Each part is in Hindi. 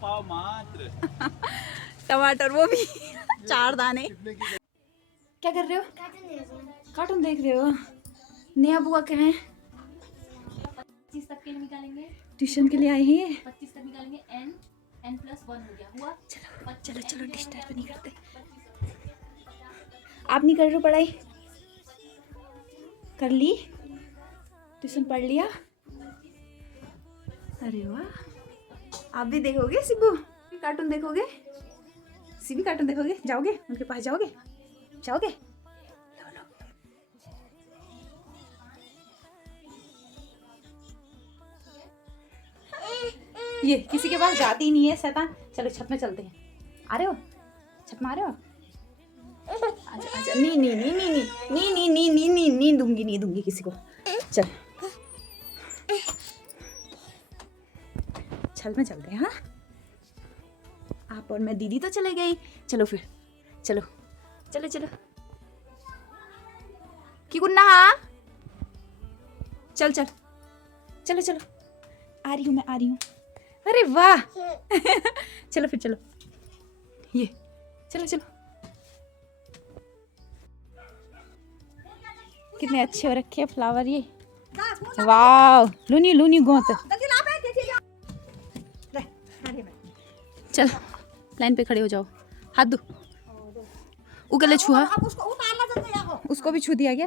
पाव मात्र। टमाटर वो भी 4 दाने। क्या कर रहे हो? कार्टून देख रहे हो? नेहा बुआ कहाँ है? 25 तक के निकालेंगे, ट्यूशन के लिए आए हैं। 25 तक निकालेंगे, n+1 हो गया, हुआ। चलो चलो चलो, डिस्टर्ब नहीं करते। आप नहीं कर रहे हो पढ़ाई? कर ली? ट्यूशन पढ़ लिया? अरे वाह, आप भी देखोगे सिब्बू? कार्टून देखोगे? सिबी कार्टून देखोगे? जाओगे उनके पास? जाओगे? जाओगे? लो लो। ये किसी के पास जाती ही नहीं है शैतान। चलो छत में चलते हैं। आ रहे हो? छत में आ रहे हो? अच्छा अच्छा, नहीं नहीं नहीं नहीं नहीं नहीं नहीं नहीं नहीं नहीं दूंगी, नहीं दूंगी किसी को। चल छत में चलते हैं। हाँ, आप और मैं, दीदी तो चले गई। चलो फिर, चलो चलो चलो की गुन्ना। हाँ चल चल, चलो चलो, आ रही हूँ मैं, आ रही हूँ। अरे वाह चलो फिर, चलो ये, चलो चलो। कितने अच्छे हो रखे फ्लावर ये। वाह, लूनी लूनी गोत। चल लाइन पे खड़े हो जाओ, हाथ दो। उगले छुआ, उसको भी छू दिया गया।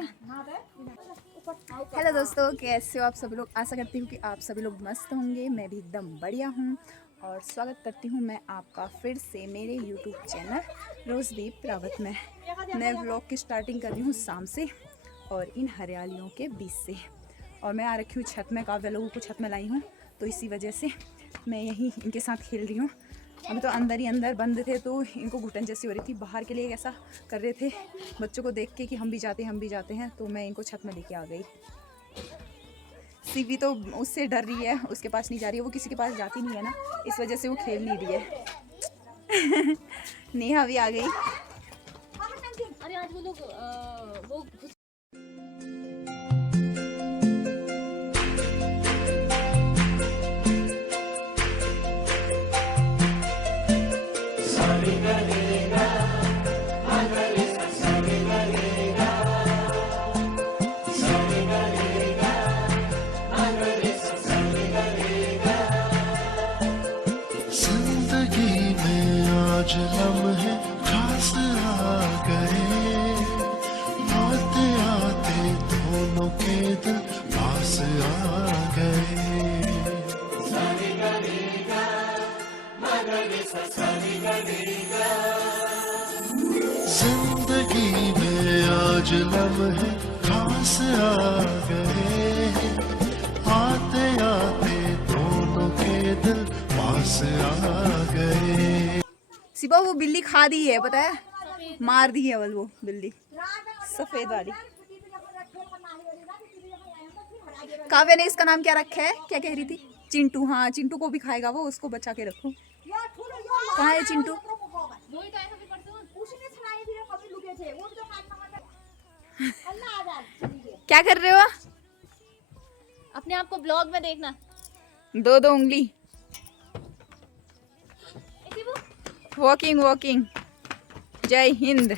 हेलो दोस्तों, कैसे हो आप सभी लोग? आशा करती हूँ कि आप सभी लोग मस्त होंगे। मैं भी एकदम बढ़िया हूँ और स्वागत करती हूँ मैं आपका फिर से मेरे यूट्यूब चैनल रोजदीप रावत में। मैं व्लॉग की स्टार्टिंग कर रही हूँ शाम से और इन हरियालियों के बीच से। और मैं आ रखी हूँ छत में, काव्या लोगों को छत में लाई हूँ, तो इसी वजह से मैं यहीं इनके साथ खेल रही हूँ। अभी तो अंदर ही अंदर बंद थे, तो इनको घुटन जैसी हो रही थी। बाहर के लिए ऐसा कर रहे थे बच्चों को देख के कि हम भी जाते हैं, तो मैं इनको छत में लेके आ गई। सीवी तो उससे डर रही है, उसके पास नहीं जा रही है, वो किसी के पास जाती नहीं है ना, इस वजह से वो खेल नहीं रही है। नेहा भी आ गई। अरे आज वो लोग वो आज लम्हे खास आ गए, आते आते दोनों के दिल पास आ गए। जिंदगी में आज लम्हे खास आ गए, आते आते दोनों के दिल पास आ गए। सिबा वो बिल्ली खा दी है, पता है? मार दी है वो बिल्ली, सफेद वाली। काव्या ने इसका नाम क्या रखा है? क्या कह रही थी? चिंटू। हाँ, चिंटू को भी खाएगा वो, उसको बचा के रखो। कहाँ है चिंटू? क्या कर रहे हो? अपने आप को ब्लॉग में देखना। दो दो उंगली। Walking walking. जय हिंद।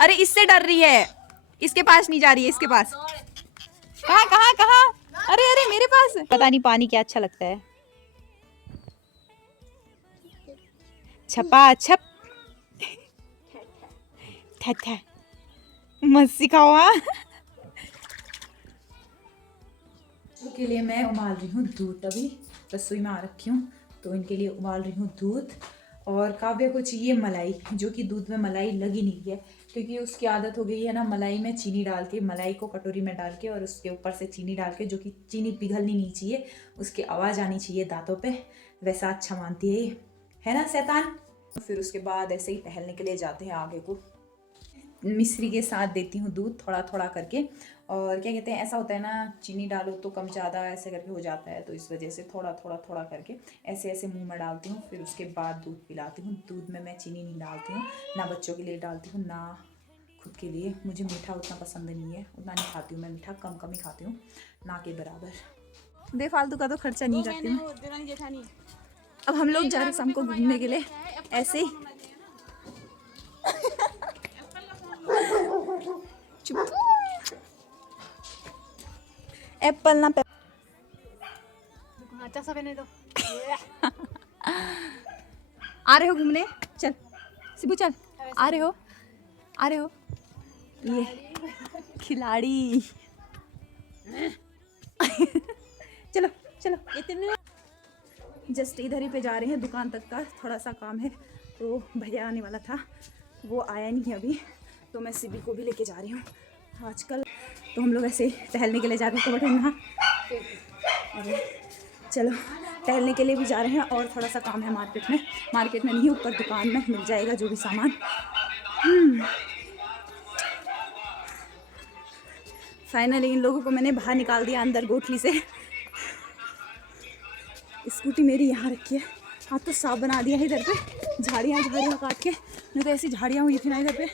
अरे इससे डर रही है, इसके पास नहीं जा रही है, इसके पास। कहाँ कहाँ कहाँ? अरे अरे मेरे पास। पता नहीं पानी क्या अच्छा लगता है। छपा छप ठ मत सिखाओ। के लिए मैं उबाल रही हूँ दूध। अभी रसोई में आ रखी हूँ, तो इनके लिए उबाल रही हूँ दूध। और काव्या को चाहिए मलाई, जो कि दूध में मलाई लगी नहीं है, क्योंकि उसकी आदत हो गई है ना मलाई में चीनी डाल के, मलाई को कटोरी में डाल के और उसके ऊपर से चीनी डाल के, जो कि चीनी पिघलनी नहीं चाहिए, उसकी आवाज़ आनी चाहिए दांतों पे, वैसा अच्छा मानती है ये, है ना शैतान? फिर उसके बाद ऐसे ही टहलने के लिए जाते हैं आगे को। मिश्री के साथ देती हूँ दूध थोड़ा थोड़ा करके। और क्या कहते हैं, ऐसा होता है ना, चीनी डालो तो कम ज़्यादा ऐसे करके हो जाता है, तो इस वजह से थोड़ा थोड़ा थोड़ा करके ऐसे ऐसे मुंह में डालती हूँ। फिर उसके बाद दूध पिलाती हूँ। दूध में मैं चीनी नहीं डालती हूँ, ना बच्चों के लिए डालती हूँ, ना खुद के लिए। मुझे मीठा उतना पसंद नहीं है, उतना नहीं खाती हूँ मैं मीठा, कम कम ही खाती हूँ, ना के बराबर। बेफालतू का तो खर्चा नहीं करती हूँ। अब हम लोग जा रहे हैं शाम को घूमने के लिए ऐसे ही। चुप। एप्पल ना अच्छा सा बने दो। आ रहे हो घूमने? चल शिबू चल, आ रहे हो? आ रहे हो? ये खिलाड़ी। चलो चलो, इतने जस्ट इधर ही पे जा रहे हैं, दुकान तक का थोड़ा सा काम है, तो भैया आने वाला था, वो आया नहीं अभी, तो मैं सिबी को भी लेके जा रही हूँ आजकल। तो हम लोग ऐसे टहलने के लिए जा रहे हैं, तो बैठे अरे चलो टहलने के लिए भी जा रहे हैं, और थोड़ा सा काम है मार्केट में नहीं, ऊपर दुकान में मिल जाएगा जो भी सामान। फाइनली इन लोगों को मैंने बाहर निकाल दिया अंदर गोठली से। स्कूटी मेरी यहाँ रखी है, हाथ तो साफ बना दिया है इधर पे, झाड़ियाँ काट के, नहीं तो ऐसी झाड़ियाँ हुई थी ना इधर पे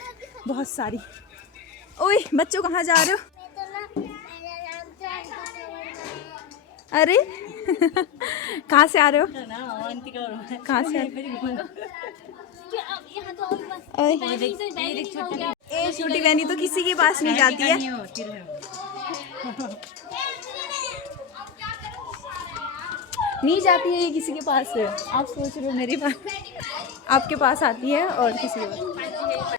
बहुत सारी। ओए बच्चों कहाँ जा रहे हो? अरे कहाँ से आ रहे हो? कहाँ से? ए छोटी बहनी तो किसी के पास नहीं जाती है। नहीं जाती है ये किसी के पास। आप सोच रहे हो मेरे पास, आपके पास आती है और किसी के पास।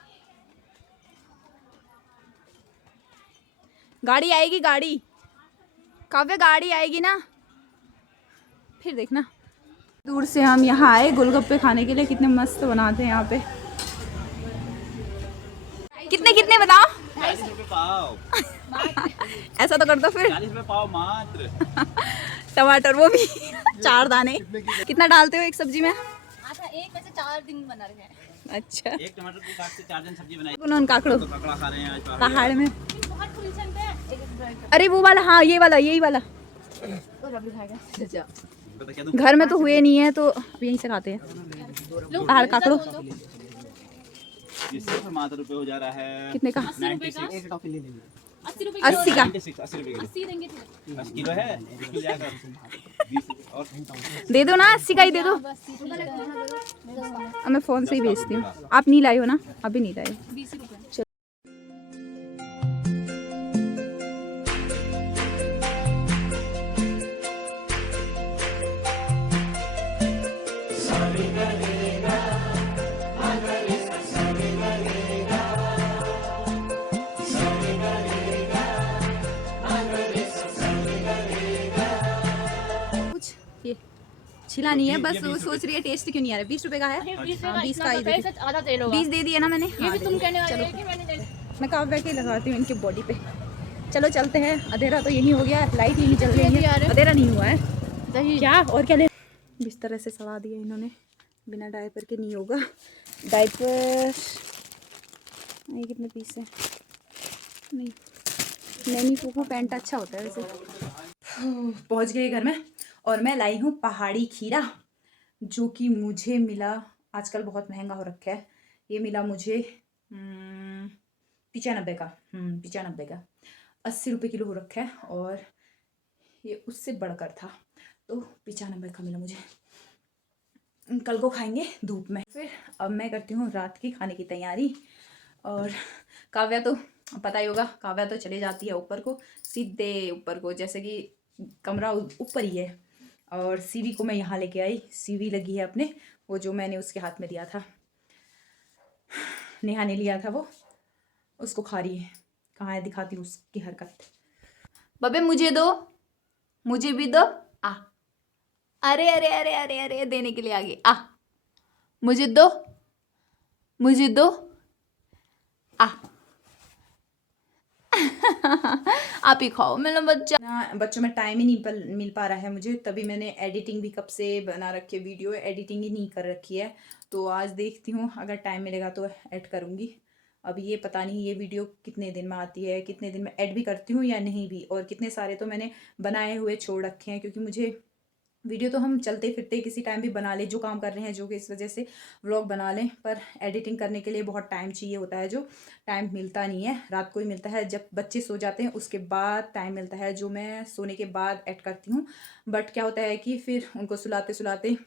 गाड़ी आएगी, गाड़ी काव्य, गाड़ी आएगी ना, फिर देखना। दूर से हम यहाँ आए गोलगप्पे खाने के लिए, कितने मस्त बनाते हैं यहाँ पे। कितने कितने बताओ? 40 रुपए पाव। ऐसा तो कर दो फिर। 40 रुपए पाव मात्र। टमाटर वो भी 4 दाने। कितना डालते हो एक सब्जी में? अच्छा, एक में से 4 दिन बना रहे हैं। अच्छा, एक टमाटर को काट के 4 दिन सब्जी बनाई। उन्होंने काकड़ो तो ककड़ा खा रहे हैं आज पहाड़ में। बहुत पोजीशन पे है। अरे वो वाला, हाँ ये वाला, यही वाला। तो रब खाएगा। पता क्या दूं? घर में तो हुए नहीं है तो अब यहीं से खाते हैं पहाड़ काकड़ो। ये सिर्फ मात्र रुपए हो जा रहा है। कितने का? 96। 80 रुपए 80 का। 96 80 रुपए 80 देंगे। 10 किलो है, 1 किलो जाएगा 20 और दे दो ना, 80 का ही दे दो। बस 30 रुपए। अब मैं फ़ोन से ही भेजती हूँ। आप नहीं लाए हो ना? अभी नहीं लाए। 20 रुपए। कुछ ये छिला नहीं है, बस वो सोच रही है टेस्ट क्यों नहीं आ रहा है। 20 रुपए का है। 20 का ही दे दो। आधा तेल होगा। 20 दे दिया ना मैंने। ये भी हाँ, तुम दे कहने दिया। वाले चलो हो कि मैंने दे दिया। मैं काव्या के लगाती हूँ इनके बॉडी पे। चलो चलते हैं, अंधेरा तो यही हो गया, लाइट ही नहीं चल रही है, अंधेरा नहीं हुआ है क्या, और क्या ले। बिस्तर ऐसे सड़ा दिया इन्होंने, बिना डायपर के नहीं होगा। डायपर ये कितने पीस है? नहीं नैनी पोको पैंट अच्छा होता है वैसे। पहुँच गए घर में, और मैं लाई हूँ पहाड़ी खीरा, जो कि मुझे मिला, आजकल बहुत महंगा हो रखा है। ये मिला मुझे 95 का, 95 का, 80 रुपये किलो हो रखा है, और ये उससे बढ़कर था, तो 95 का मिला मुझे। कल को खाएंगे धूप में। फिर अब मैं करती हूँ रात की खाने की तैयारी, और काव्या तो पता ही होगा, काव्या तो चले जाती है ऊपर को, सीधे ऊपर को, जैसे कि कमरा ऊपर ही है, और सीवी को मैं यहाँ लेके आई। सीवी लगी है अपने, वो जो मैंने उसके हाथ में दिया था, नेहा ने लिया था, वो उसको खा रही है। कहाँ है, दिखाती हूँ उसकी हरकत। बबे मुझे दो, मुझे भी दो। आ, अरे अरे अरे अरे अरे, देने के लिए आ गई। आ, मुझे दो, मुझे दो। आ आप ही खाओ, मेरा बच्चा ना। बच्चों में टाइम ही नहीं मिल पा रहा है मुझे, तभी मैंने एडिटिंग भी कब से बना रखी है, वीडियो एडिटिंग ही नहीं कर रखी है। तो आज देखती हूँ, अगर टाइम मिलेगा तो ऐड करूँगी। अब ये पता नहीं ये वीडियो कितने दिन में आती है, कितने दिन में ऐड भी करती हूँ या नहीं भी, और कितने सारे तो मैंने बनाए हुए छोड़ रखे हैं, क्योंकि मुझे वीडियो तो हम चलते फिरते किसी टाइम भी बना ले, जो काम कर रहे हैं जो कि इस वजह से व्लॉग बना लें, पर एडिटिंग करने के लिए बहुत टाइम चाहिए होता है, जो टाइम मिलता नहीं है। रात को ही मिलता है, जब बच्चे सो जाते हैं उसके बाद टाइम मिलता है, जो मैं सोने के बाद ऐड करती हूँ। बट क्या होता है कि फिर उनको सुलाते सुलाते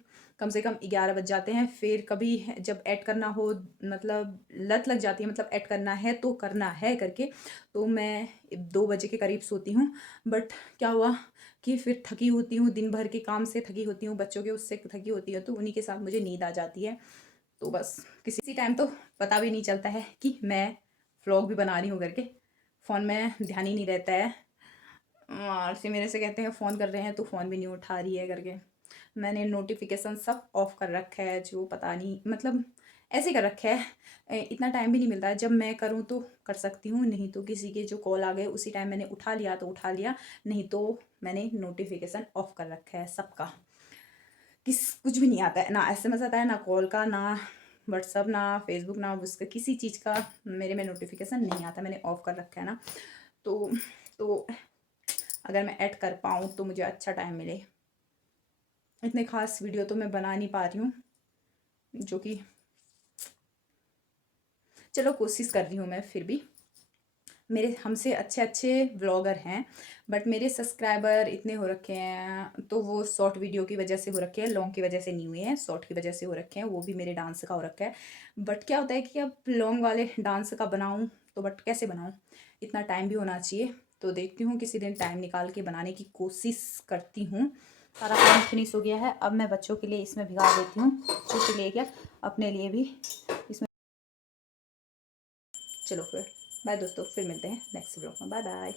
कम से कम 11 बज जाते हैं। फिर कभी जब ऐड करना हो, मतलब लत लग जाती है, मतलब ऐड करना है तो करना है करके, तो मैं 2 बजे के करीब सोती हूँ। बट क्या हुआ कि फिर थकी होती हूँ, दिन भर के काम से थकी होती हूँ, बच्चों के उससे थकी होती है, तो उन्हीं के साथ मुझे नींद आ जाती है। तो बस किसी टाइम तो पता भी नहीं चलता है कि मैं व्लॉग भी बना रही हूँ करके, फ़ोन में ध्यान ही नहीं रहता है। और फिर मेरे से कहते हैं फ़ोन कर रहे हैं तो फ़ोन भी नहीं उठा रही है करके। मैंने नोटिफिकेशन सब ऑफ कर रखा है, जो पता नहीं मतलब ऐसे कर रखा है। इतना टाइम भी नहीं मिलता है, जब मैं करूँ तो कर सकती हूँ, नहीं तो किसी के जो कॉल आ गए उसी टाइम मैंने उठा लिया तो उठा लिया, नहीं तो मैंने नोटिफिकेशन ऑफ कर रखा है सबका। कुछ भी नहीं आता है, ना SMS आता है, ना कॉल का, ना व्हाट्सअप, ना फेसबुक, ना उसका किसी चीज़ का मेरे में नोटिफिकेशन नहीं आता, मैंने ऑफ कर रखा है ना। तो अगर मैं ऐड कर पाऊँ तो मुझे अच्छा टाइम मिले। इतने खास वीडियो तो मैं बना नहीं पा रही हूँ, जो कि चलो कोशिश कर रही हूँ मैं। फिर भी मेरे हमसे अच्छे अच्छे व्लॉगर हैं, बट मेरे सब्सक्राइबर इतने हो रखे हैं, तो वो शॉर्ट वीडियो की वजह से हो रखे हैं, लॉन्ग की वजह से नहीं हुए हैं, शॉर्ट की वजह से हो रखे हैं, वो भी मेरे डांस का हो रखा है। बट क्या होता है कि अब लॉन्ग वाले डांस का बनाऊँ तो बट कैसे बनाऊँ, इतना टाइम भी होना चाहिए। तो देखती हूँ किसी दिन टाइम निकाल के बनाने की कोशिश करती हूँ। सारा काम फिनिश हो गया है, अब मैं बच्चों के लिए इसमें भिगा देती हूँ, बच्चों के लिए क्या अपने लिए भी इसमें। चलो फिर बाय दोस्तों, फिर मिलते हैं नेक्स्ट व्लॉग में, बाय बाय।